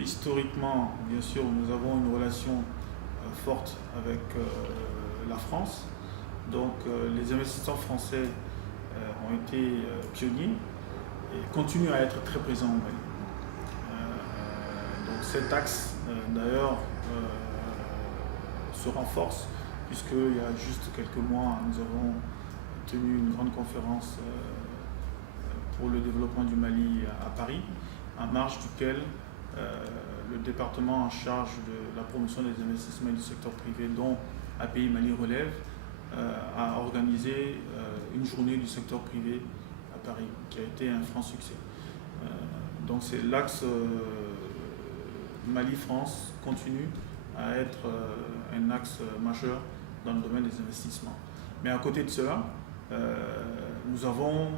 historiquement, bien sûr, nous avons une relation forte avec la France. Donc les investisseurs français ont été pionniers et continuent à être très présents au Mali. Donc cet axe, d'ailleurs, se renforce, puisqu'il y a juste quelques mois, nous avons tenu une grande conférence pour le développement du Mali à Paris, en marge duquel le département en charge de la promotion des investissements du secteur privé, dont API Mali Relève, a organisé une journée du secteur privé à Paris, qui a été un franc succès. Donc c'est l'axe Mali-France continue à être un axe majeur dans le domaine des investissements. Mais à côté de cela, nous avons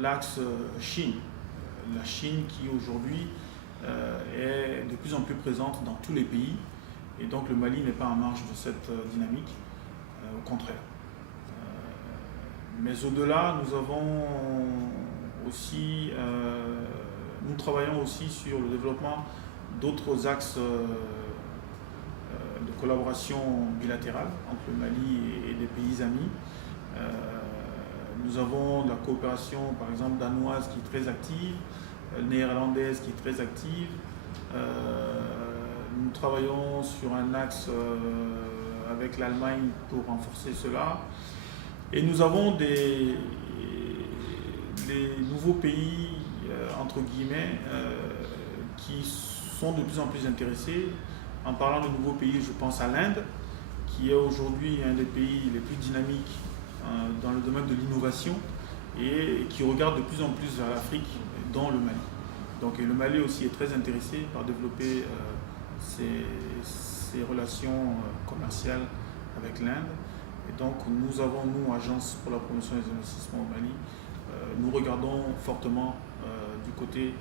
l'axe Chine. La Chine qui aujourd'hui est de plus en plus présente dans tous les pays, et donc le Mali n'est pas en marge de cette dynamique, au contraire. Mais au-delà, nous avons aussi, nous travaillons aussi sur le développement d'autres axes de collaboration bilatérale entre le Mali et des pays amis. Nous avons de la coopération, par exemple, danoise qui est très active, néerlandaise qui est très active. Nous travaillons sur un axe avec l'Allemagne pour renforcer cela. Et nous avons des nouveaux pays, entre guillemets, qui sont de plus en plus intéressés. En parlant de nouveaux pays, je pense à l'Inde, qui est aujourd'hui un des pays les plus dynamiques dans le domaine de l'innovation et qui regarde de plus en plus vers l'Afrique, dont le Mali. Donc, et le Mali aussi est très intéressé par développer ses relations commerciales avec l'Inde. Et donc, nous avons, nous, Agence pour la promotion des investissements au Mali, nous regardons fortement du côté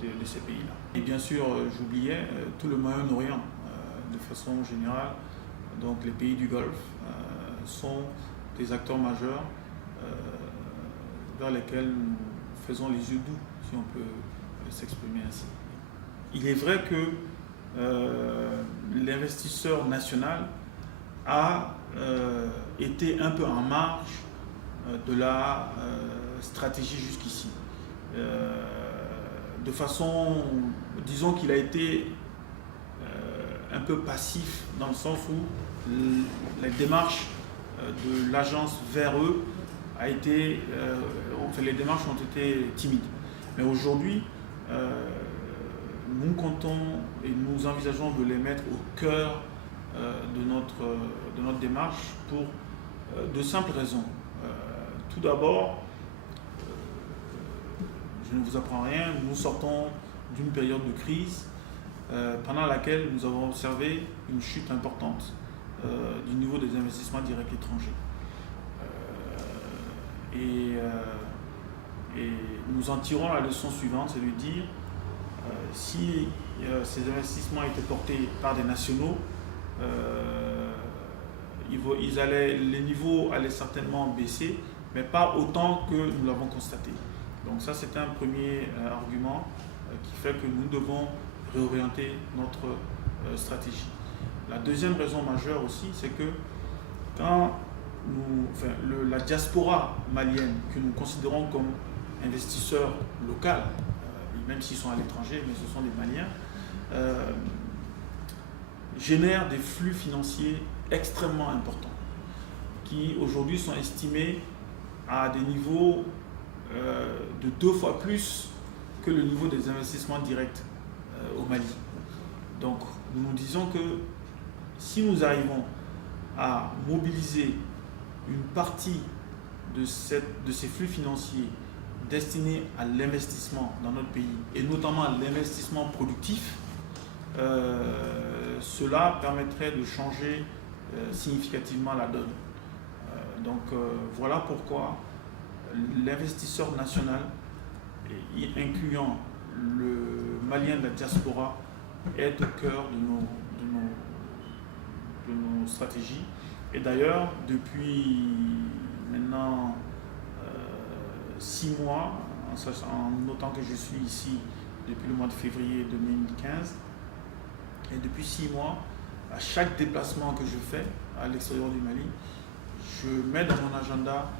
de ces pays-là. Et bien sûr, j'oubliais tout le Moyen-Orient, de façon générale. Donc, les pays du Golfe sont des acteurs majeurs vers lesquels nous faisons les yeux doux, si on peut s'exprimer ainsi. Il est vrai que l'investisseur national a été un peu en marge de la stratégie jusqu'ici. De façon, disons qu'il a été un peu passif, dans le sens où les démarches de l'agence vers eux a été, les démarches ont été timides. Mais aujourd'hui, nous comptons et nous envisageons de les mettre au cœur de notre démarche pour de simples raisons. Tout d'abord, je ne vous apprends rien, nous sortons d'une période de crise pendant laquelle nous avons observé une chute importante du niveau des investissements directs étrangers. Et nous en tirons la leçon suivante, c'est de dire si ces investissements étaient portés par des nationaux, les niveaux allaient certainement baisser, mais pas autant que nous l'avons constaté. Donc ça, c'est un premier argument qui fait que nous devons réorienter notre stratégie. La deuxième raison majeure aussi, c'est que quand la diaspora malienne, que nous considérons comme investisseurs locaux, même s'ils sont à l'étranger, mais ce sont des Maliens, génère des flux financiers extrêmement importants, qui aujourd'hui sont estimés à des niveaux de 2 fois plus que le niveau des investissements directs au Mali. Donc nous nous disons que si nous arrivons à mobiliser une partie de ces flux financiers destinés à l'investissement dans notre pays, et notamment à l'investissement productif, cela permettrait de changer significativement la donne. Voilà pourquoi l'investisseur national, incluant le Malien de la diaspora, est au cœur de nos stratégies. Et d'ailleurs, depuis maintenant 6 mois, en notant que je suis ici depuis le mois de février 2015. Et depuis 6 mois, à chaque déplacement que je fais à l'extérieur du Mali, je mets dans mon agenda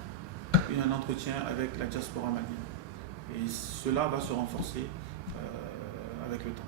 un entretien avec la diaspora malienne. Et cela va se renforcer avec le temps.